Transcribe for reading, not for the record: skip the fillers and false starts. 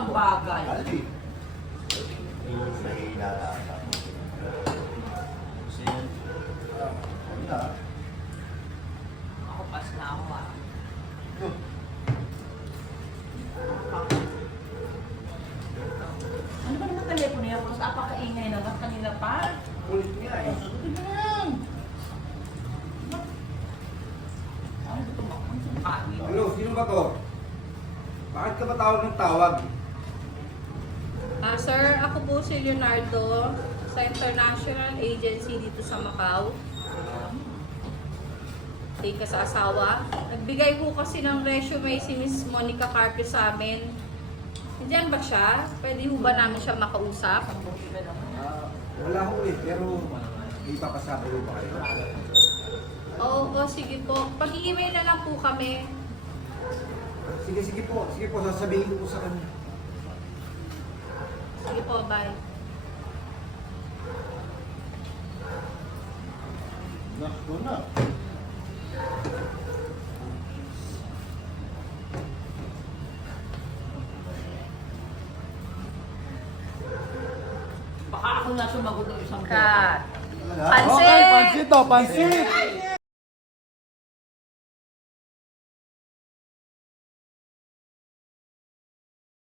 ang bagay. Ali. Mahina na ata. Wala. Ako pas na ako ah. Ano ba naman telepono niya? Tapos apakaingay naman kanina pa. Kulit niya eh. Tignan. Ano ba ito? Ang sumpani. Hello, sino ba to? Bakit ka ba tawag ng tawag? Sir, ako po si Leonardo sa international agency dito sa Macau. Take ka sa asawa. Nagbigay po kasi ng resume si Miss Monica Carpio sa amin. Nandiyan ba siya? Pwede ho ba namin siya makausap? Wala ho eh, pero ipapasabalo ba kayo? Oo, sige po. Pag-email na lang po kami. Sige po, sasabihin ko sa kanya. Sige po, bye. Nakto na. Baka ako na sumagot ng isang Cut. Wala. Pansit! Okay, pansit to, pansit!